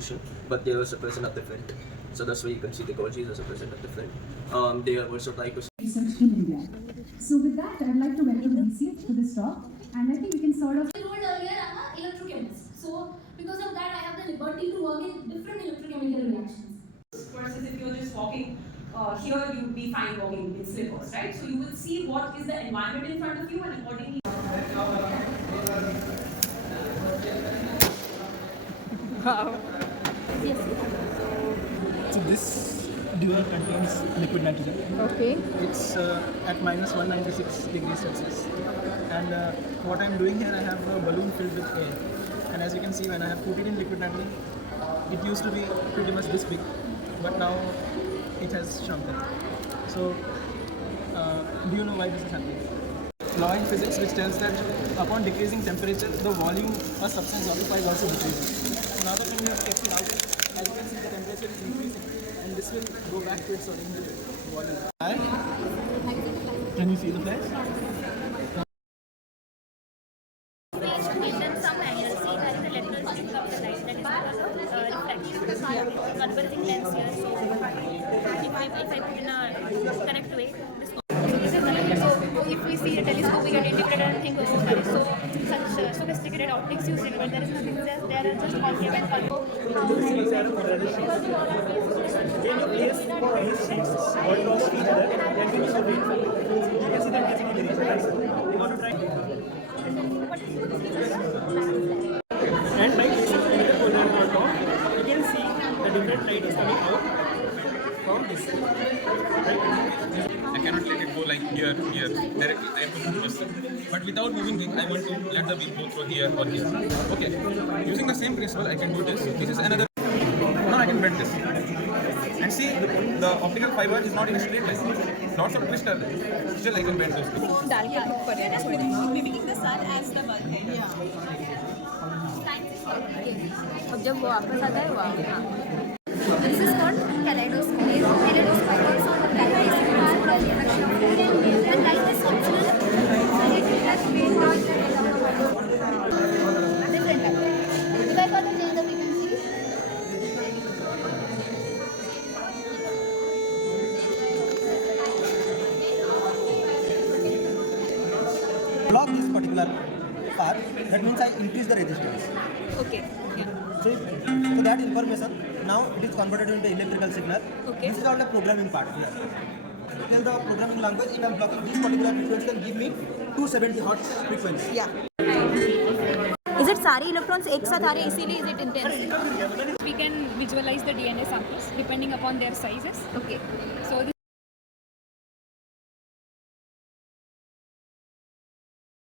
position, but they are also present at the front. So that's why you can see the Golgi is also present at the front. They are also trying to research in India. So with that, I'd like to welcome VC to this talk, and I think we can sort of. I told earlier I'm an electrochemist, so because of that I have the liberty to work in different electrochemical reactions. Versus if you're just walking here, you'd be fine walking in slippers, right? So you will see what is the environment in front of you and accordingly. Wow. So this dual contains liquid nitrogen. Okay. It's at minus 196 degrees Celsius. And what I'm doing here, I have a balloon filled with air. And as you can see, when I have put it in liquid nitrogen, it used to be pretty much this big, but now it has shrunken. So do you know why this is happening? Law in physics which tells that upon decreasing temperature, the volume a substance occupies also decreases. So now that when you have kept it out, as you can see, the temperature is increasing, and this will go back to its original volume. Can you see the flash? Then some angles, see that is the lateral strip of the light, that is because of refraction. Converging lens here, so if I put in a correct way, this so if we see a telescope, we get integrated and think, oh, there is such sophisticated optics used in it, but there is nothing there. There are just concave and concave. When you place these sheets on top of each other, then you can see the intensity difference. You want to try? And by placing the folder on top, you can see the different light is coming out from this. I cannot let it go like here, directly. I have to move this. But without moving it, I want to let the wheel go through here or here. Okay. Using the same principle, I can do this. This is another. Now I can bend this. And see, the optical fiber is not in a straight line. Lots of twists are there. Still, I can bend this. Mimicking the sun as the bulb head. अब जब वो वापस आता है वहाँ This is called kaleidoscope. Kaleidoscope is on the light is production of light. When light is functional, it will have different color. If I further change the frequency, block this particular part, that means I increase the resistance. Okay. So that information, now it is converted into electrical signal. Okay. This is all the programming part here. Tell the programming language, if I am blocking this particular frequency, then give me 270 hertz frequency. Yeah. Is it सारे electrons एक साथ आ रहे हैं इसीलिए is it intense? We can visualize the DNA samples depending upon their sizes. Okay. So